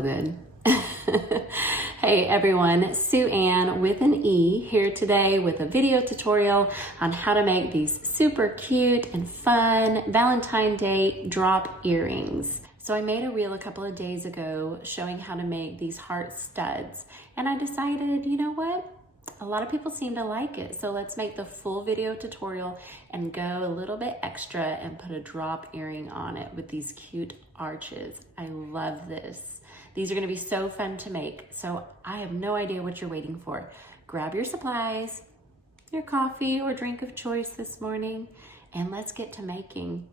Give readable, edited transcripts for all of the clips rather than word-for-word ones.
so good. Hey everyone, Sue Ann with an E here today with a video tutorial on how to make these super cute and fun Valentine Day drop earrings. So I made a reel a couple of days ago showing how to make these heart studs, and I decided, you know what? A lot of people seem to like it, so let's make the full video tutorial and go a little bit extra and put a drop earring on it with these cute arches. I love this. These are gonna be so fun to make, so I have no idea what you're waiting for. Grab your supplies, your coffee or drink of choice this morning, and let's get to making.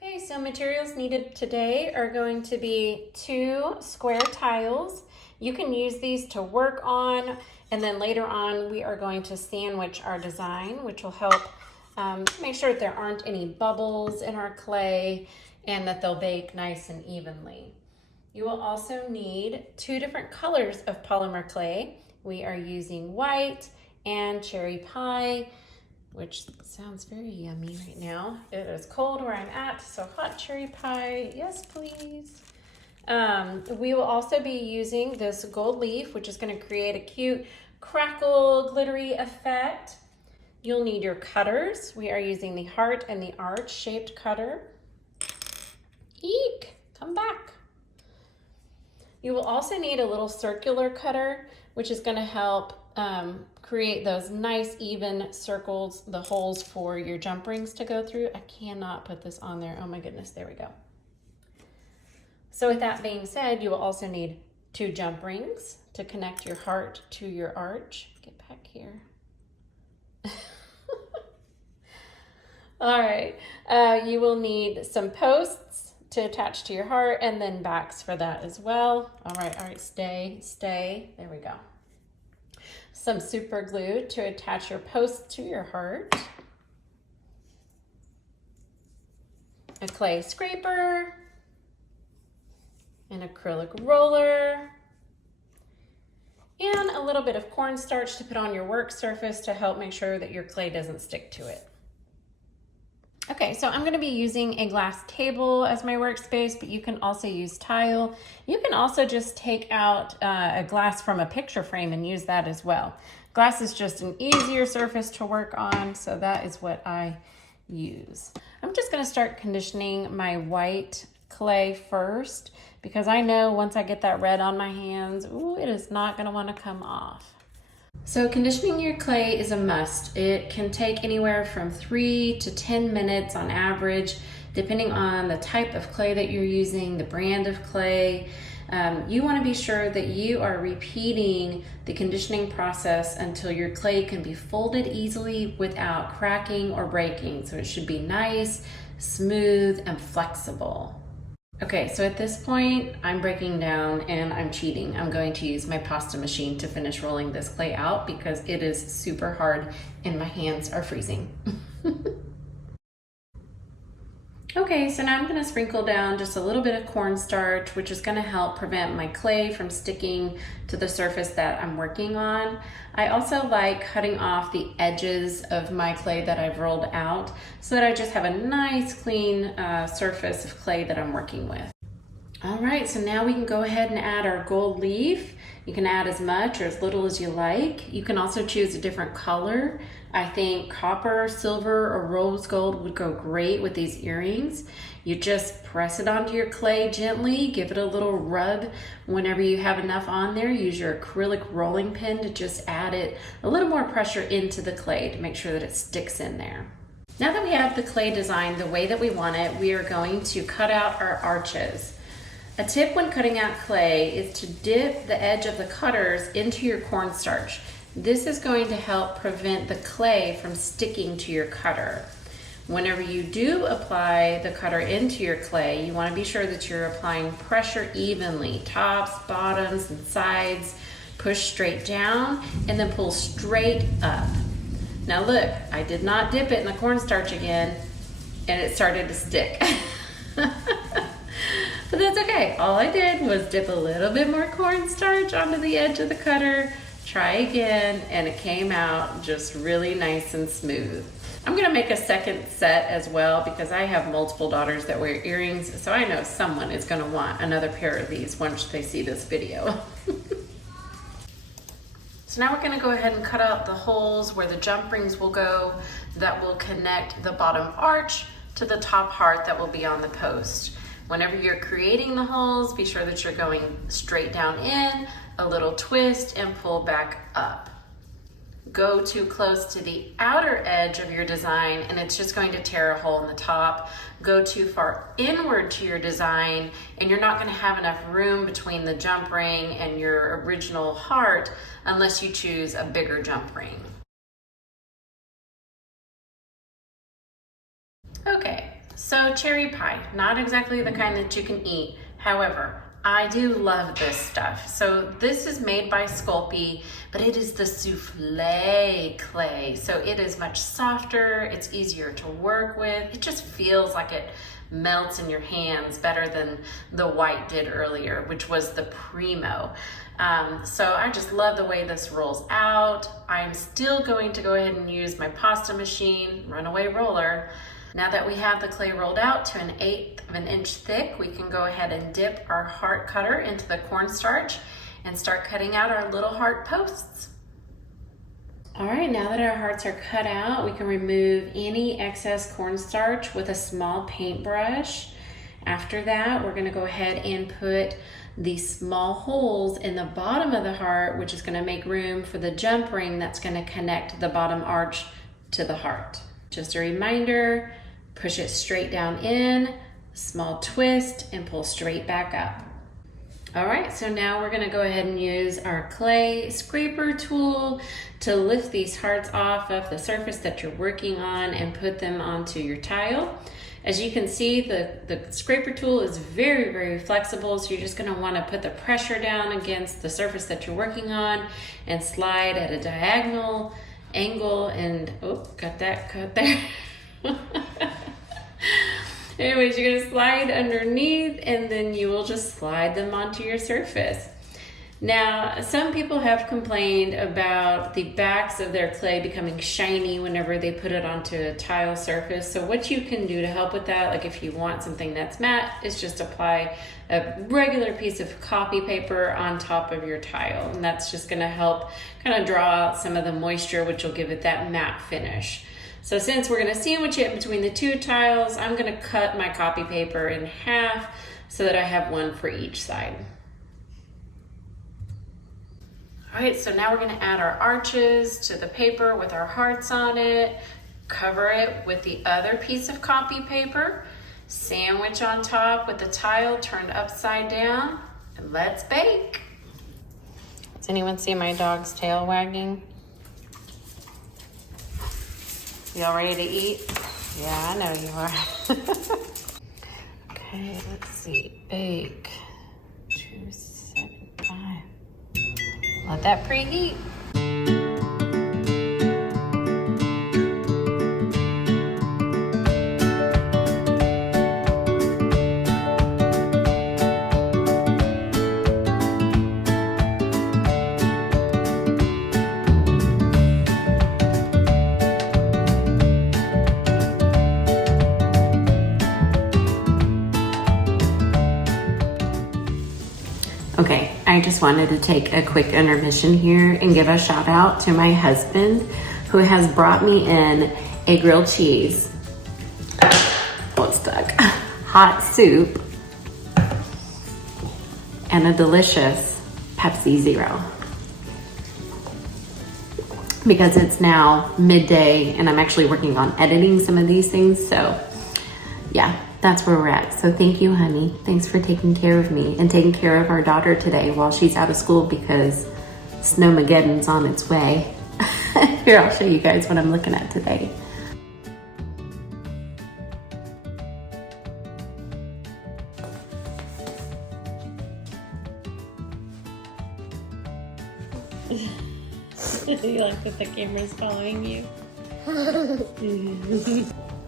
Okay, so materials needed today are going to be 2 square tiles. You can use these to work on, and then later on we are going to sandwich our design, which will help make sure that there aren't any bubbles in our clay and that they'll bake nice and evenly. You will also need 2 different colors of polymer clay. We are using white and cherry pie, which sounds very yummy right now. It is cold where I'm at, so hot cherry pie, yes please. We will also be using this gold leaf, which is going to create a cute crackle glittery effect. You'll need your cutters. We are using the heart and the arch shaped cutter. Eek, come back. You will also need a little circular cutter, which is going to help create those nice even circles, the holes for your jump rings to go through. I cannot put this on there. Oh my goodness, there we go. So with that being said, you will also need 2 jump rings to connect your heart to your arch. Get back here. All right, you will need some posts to attach to your heart, and then backs for that as well. All right, stay. There we go. Some super glue to attach your posts to your heart. A clay scraper. An acrylic roller. And a little bit of cornstarch to put on your work surface to help make sure that your clay doesn't stick to it. Okay, so I'm going to be using a glass table as my workspace, but you can also use tile. You can also just take out a glass from a picture frame and use that as well. Glass is just an easier surface to work on, so that is what I use. I'm just going to start conditioning my white clay first, because I know once I get that red on my hands, ooh, it is not going to want to come off. So conditioning your clay is a must. It can take anywhere from 3 to 10 minutes on average, depending on the type of clay that you're using, the brand of clay. You want to be sure that you are repeating the conditioning process until your clay can be folded easily without cracking or breaking. So it should be nice, smooth, and flexible. Okay, so at this point, I'm breaking down and I'm cheating. I'm going to use my pasta machine to finish rolling this clay out because it is super hard and my hands are freezing. Okay, so now I'm going to sprinkle down just a little bit of cornstarch, which is going to help prevent my clay from sticking to the surface that I'm working on. I also like cutting off the edges of my clay that I've rolled out so that I just have a nice clean surface of clay that I'm working with. All right, so now we can go ahead and add our gold leaf. You can add as much or as little as you like. You can also choose a different color. I think copper, silver, or rose gold would go great with these earrings. You just press it onto your clay gently, give it a little rub. Whenever you have enough on there, use your acrylic rolling pin to just add it a little more pressure into the clay to make sure that it sticks in there. Now that we have the clay designed the way that we want it, we are going to cut out our arches. A tip when cutting out clay is to dip the edge of the cutters into your cornstarch. This is going to help prevent the clay from sticking to your cutter. Whenever you do apply the cutter into your clay, you want to be sure that you're applying pressure evenly, tops, bottoms, and sides. Push straight down and then pull straight up. Now look, I did not dip it in the cornstarch again and it started to stick. But that's okay. All I did was dip a little bit more cornstarch onto the edge of the cutter Try again, and it came out just really nice and smooth. I'm gonna make a second set as well because I have multiple daughters that wear earrings, so I know someone is gonna want another pair of these once they see this video. So now we're gonna go ahead and cut out the holes where the jump rings will go that will connect the bottom arch to the top heart that will be on the post. Whenever you're creating the holes, be sure that you're going straight down in, a little twist, and pull back up. Go too close to the outer edge of your design and it's just going to tear a hole in the top. Go too far inward to your design and you're not going to have enough room between the jump ring and your original heart unless you choose a bigger jump ring. Okay, so cherry pie, not exactly the kind that you can eat. However, I do love this stuff. So this is made by Sculpey, but it is the souffle clay. So it is much softer, it's easier to work with. It just feels like it melts in your hands better than the white did earlier, which was the Primo. So I just love the way this rolls out. I'm still going to go ahead and use my pasta machine, runaway roller. Now that we have the clay rolled out to 1/8 of an inch thick, we can go ahead and dip our heart cutter into the cornstarch and start cutting out our little heart posts. All right, now that our hearts are cut out, we can remove any excess cornstarch with a small paintbrush. After that, we're gonna go ahead and put these small holes in the bottom of the heart, which is gonna make room for the jump ring that's gonna connect the bottom arch to the heart. Just a reminder, push it straight down in, small twist, and pull straight back up. All right, so now we're gonna go ahead and use our clay scraper tool to lift these hearts off of the surface that you're working on and put them onto your tile. As you can see, the scraper tool is very, very flexible, so you're just gonna wanna put the pressure down against the surface that you're working on and slide at a diagonal angle and, oh, got that cut there. Anyways, you're gonna slide underneath and then you will just slide them onto your surface. Now, some people have complained about the backs of their clay becoming shiny whenever they put it onto a tile surface. So what you can do to help with that, like if you want something that's matte, is just apply a regular piece of copy paper on top of your tile. And that's just gonna help kind of draw out some of the moisture, which will give it that matte finish. So since we're gonna sandwich it between the two tiles, I'm gonna cut my copy paper in half so that I have one for each side. All right, so now we're gonna add our arches to the paper with our hearts on it, cover it with the other piece of copy paper, sandwich on top with the tile turned upside down, and let's bake. Does anyone see my dog's tail wagging? Y'all ready to eat? Yeah, I know you are. Okay, let's see, bake, 275. Let that preheat. Okay, I just wanted to take a quick intermission here and give a shout out to my husband who has brought me in a grilled cheese, oh it's stuck, hot soup, and a delicious Pepsi Zero. Because it's now midday and I'm actually working on editing some of these things, so yeah. That's where we're at. So thank you, honey. Thanks for taking care of me and taking care of our daughter today while she's out of school because Snowmageddon's on its way. Here, I'll show you guys what I'm looking at today. You like that the camera's following you?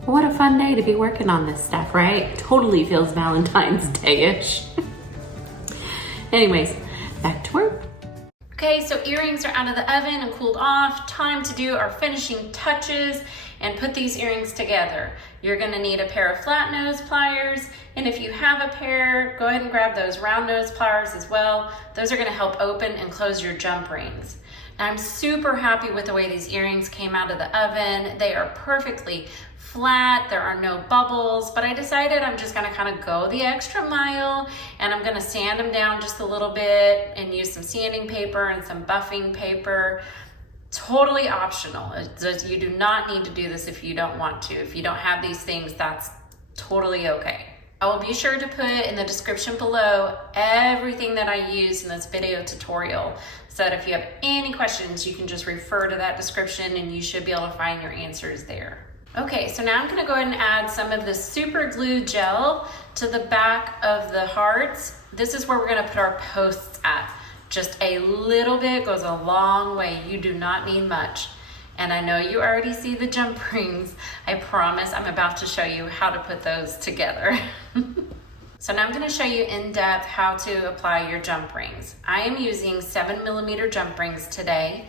What a fun day to be working on this stuff, right? Totally feels Valentine's Day-ish. Anyways, back to work. Okay, so earrings are out of the oven and cooled off. Time to do our finishing touches and put these earrings together. You're gonna need a pair of flat nose pliers, and if you have a pair, go ahead and grab those round nose pliers as well. Those are gonna help open and close your jump rings. Now, I'm super happy with the way these earrings came out of the oven. They are perfectly flat, there are no bubbles, but I decided I'm just gonna kind of go the extra mile, and I'm gonna sand them down just a little bit and use some sanding paper and some buffing paper. Totally optional. You do not need to do this if you don't want to. If you don't have these things, that's totally okay. I will be sure to put in the description below everything that I use in this video tutorial, so that if you have any questions, you can just refer to that description and you should be able to find your answers there. Okay, so now I'm gonna go ahead and add some of the super glue gel to the back of the hearts. This is where we're gonna put our posts at. Just a little bit goes a long way. You do not need much. And I know you already see the jump rings. I promise I'm about to show you how to put those together. So now I'm gonna show you in depth how to apply your jump rings. I am using 7mm jump rings today.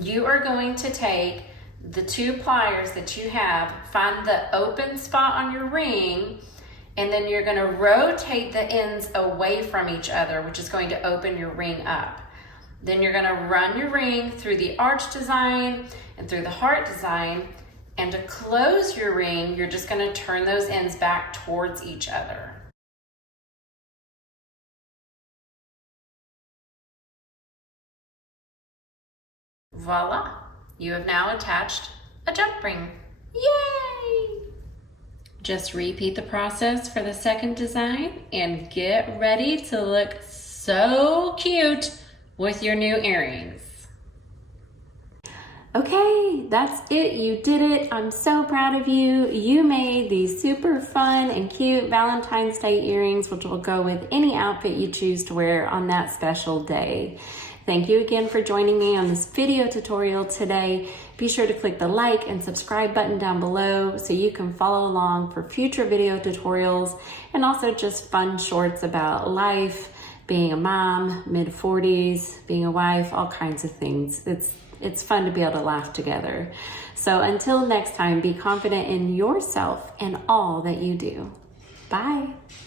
You are going to take the 2 pliers that you have, find the open spot on your ring, and then you're gonna rotate the ends away from each other, which is going to open your ring up. Then you're gonna run your ring through the arch design and through the heart design, and to close your ring, you're just gonna turn those ends back towards each other. Voila, you have now attached a jump ring. Yay! Just repeat the process for the second design and get ready to look so cute with your new earrings. Okay, that's it. You did it. I'm so proud of you. You made these super fun and cute Valentine's Day earrings, which will go with any outfit you choose to wear on that special day. Thank you again for joining me on this video tutorial today. Be sure to click the like and subscribe button down below so you can follow along for future video tutorials, and also just fun shorts about life, being a mom, mid-40s, being a wife, all kinds of things. It's fun to be able to laugh together. So until next time, be confident in yourself and all that you do. Bye.